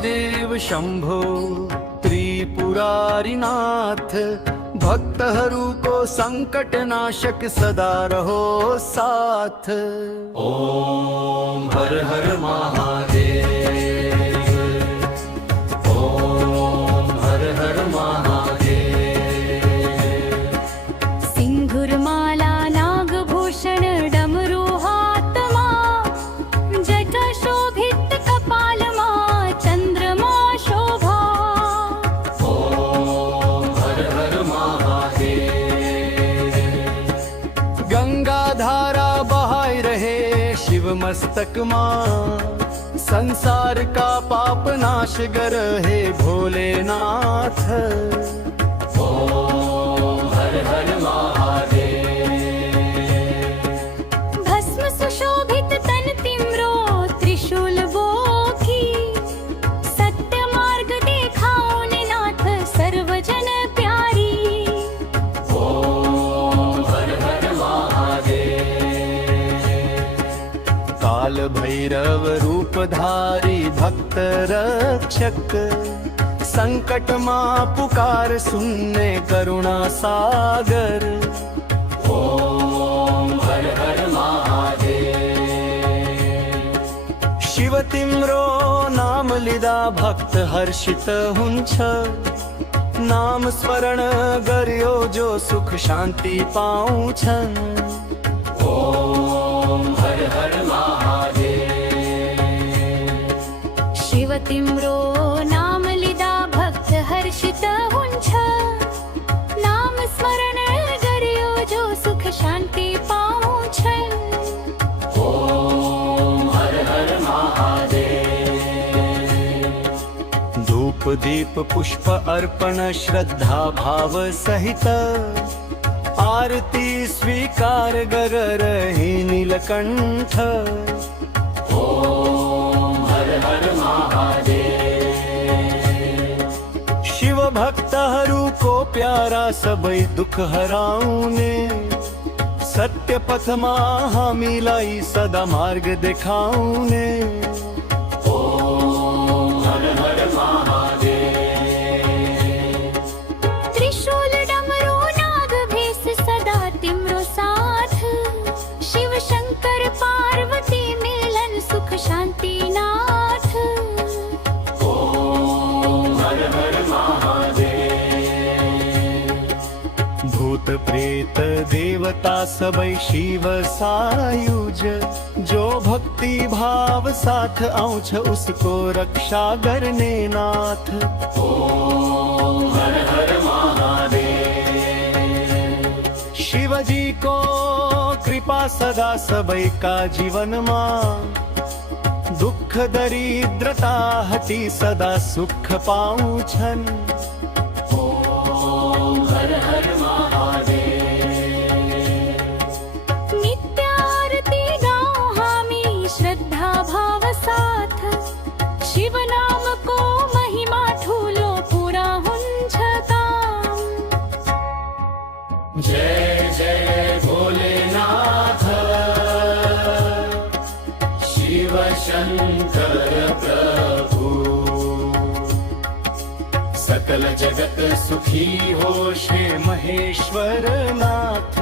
महादेव शंभो त्रिपुरारीनाथ, भक्तहरूको संकट नाशक सदा रहो साथ। ओम हर हर महादेव, ओम हर हर महादेव। सिंधुरमाला नागभूषण डमरू हातमा, जटा शोभित कपालमा चंद्रमा शोभा। ओम हर हर महादेव। गंगा धारा बहाय रहे शिव मस्तक मां, संसार का पाप नाश गरहे भोलेनाथ। ओम हर हर महादेव। भस्म सुशोभित तन तिम्रो त्रिशूल बोखी, सत्य मार्ग देखाओ ने नाथ सर्वजन प्यारी। ओम हर हर महादेव। काल भैरव रूपधारी भक्त रक्षक, संकट मां पुकार सुनने करुणा सागर। ओम हर हर महादेव। शिव तिम्रो नाम लिदा भक्त हर्षित हुन्छ, नाम स्मरण गर्यो जो सुख शांति पाउँछन्। ओम हर हर महादेव। शिव तिम्रो नाम लिदा भक्त हर्षित हुन्छ, नाम स्मरण गर्यो जो सुख शांति पाउँछन्। ओम हर हर महादेव। धूप दीप पुष्प अर्पण श्रद्धा भाव सहित, आरती स्वीकार गर रही नीलकंठ। ओम हर हर महादेव। शिव भक्त हरू को प्यारा सबई दुख हराउने, सत्य पथ हामी लाई सदा मार्ग देखाउने। ओम हर हर महादेव। त्रिशूल डमरू नाग भेष सदा तिम्रो साथ, शिव शंकर पार्वती मिलन सुख शांति नाथ। ओम हर हर महादेव। भूत प्रेत देवता सबई शिव सायुज, जो भक्ति भाव साथ आउँछ उसको रक्षा करने नाथ। ओम हर हर महादेव। शिवजी को कृपा सदा सबई का जीवन मां, दुख दरिद्रता हटी सदा सुख पाउँछन्। ओम हर हर महादेव। नित्य आरती गाओ हामी श्रद्धा भाव साथ, शिव नाम को महिमा ठूलो पूरा हुन्छ काम। जय जय भोलेनाथ, शिव शंकर प्रभु। सकल जगत सुखी हो श्री महेश्वर नाथ।